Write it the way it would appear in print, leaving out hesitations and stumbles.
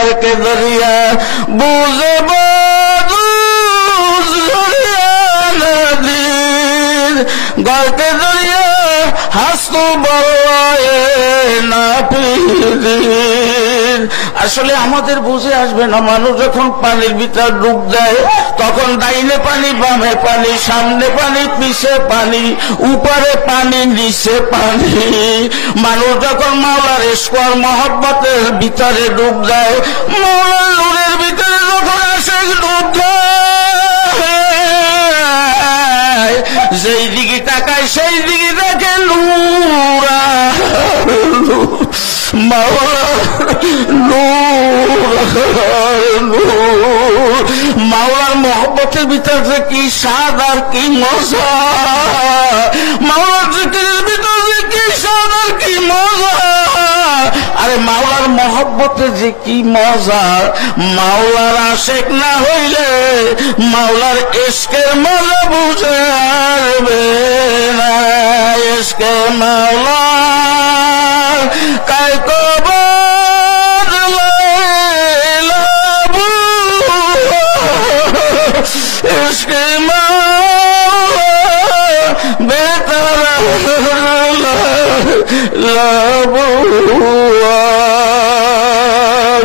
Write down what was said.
के दरिया बुझे नदीर गल के दरिया হাসতো বড় না পীর। আসলে আমাদের বুঝে আসবে না, মানুষ যখন পানির ভিতর ডুব দেয় তখন ডাইনে পানি, বামে পানি, সামনে পানি, পিছে পানি, উপরে পানি, নিচে পানি। মানুষ যখন মাওলার ইশকার মহব্বতের ভিতরে ডুব দেয়, মাওলার নূরের ভিতরে যখন আসে ডুব দেয়, যেই দিকে তাকায় সেই দিকে দেখে নূর মাওলার মহব্বতের ভিতরে কি স্বাদ আর কি মজা, মাওলার জিকিরের ভিতরে কি স্বাদ আর কি মজা। আরে মাওলার মহব্বতে যে কি মজা, মাওলার আশেক না হইলে মাওলার ইশকের মজা বুঝে আসবে না। ইশকে